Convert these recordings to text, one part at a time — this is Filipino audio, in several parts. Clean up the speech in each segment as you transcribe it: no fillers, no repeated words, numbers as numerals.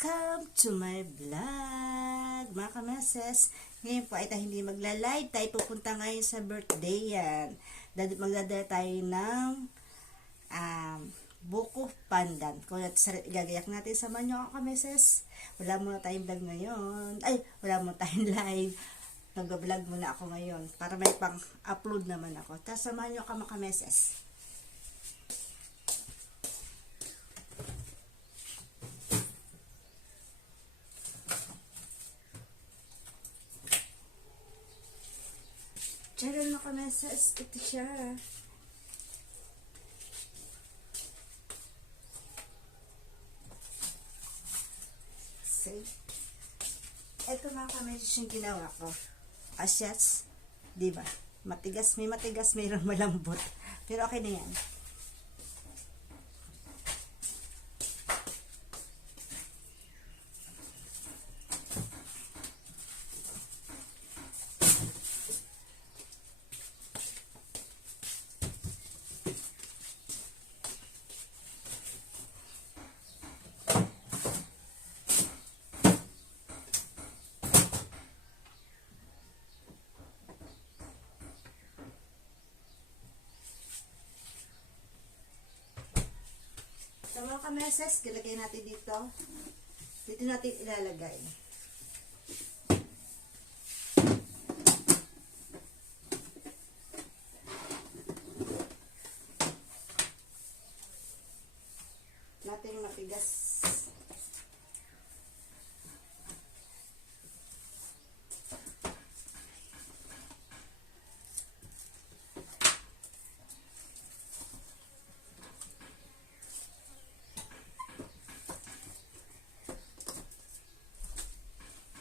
Welcome to my vlog, mga kameses. Ngayon po ay tayo hindi magla-live. Tayo pupunta ngayon sa birthday yan. Magdadala tayo ng buko pandan. Kung gagayak natin sa manyo, mga kameses. Wala muna tayong vlog ngayon. Ay, wala muna tayong live. Nag-vlog muna ako ngayon para may pang-upload naman ako. Tapos samahan nyo ka, mga kameses. Diyan na kameses, ito siya. See? Ito mga kameses yung ginawa ko. Asyats, diba? Matigas, may matigas, mayroong malambot. Pero okay na yan. So mga kameses, ilagay natin dito. Dito natin ilalagay. Natin matigas.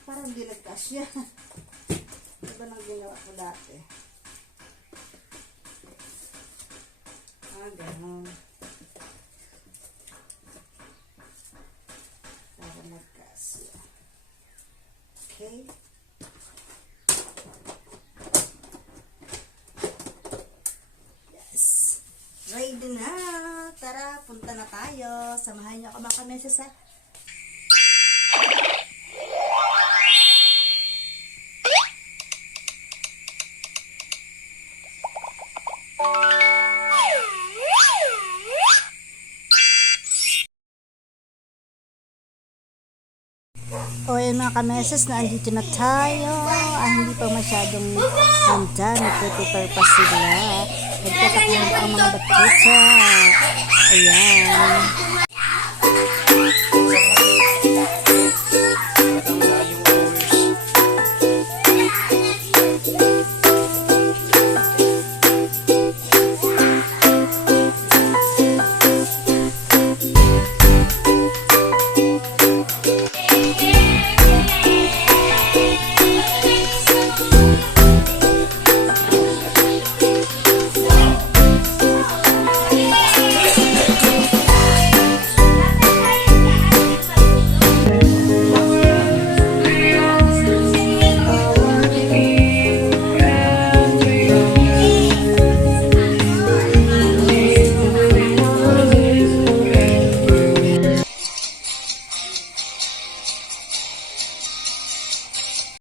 Parang hindi nagkasya. Iba nang ginawa ko dati. Ganun. Para nagkasya. Okay. Yes. Ready na. Tara, punta na tayo. Samahan niyo ako mga kameses sa o yun mga kameses, na andito na tayo. Hindi pa masyadong handa. Nagpe-prepare pa sila. Nagtatakbo ang mga batita. Ayan.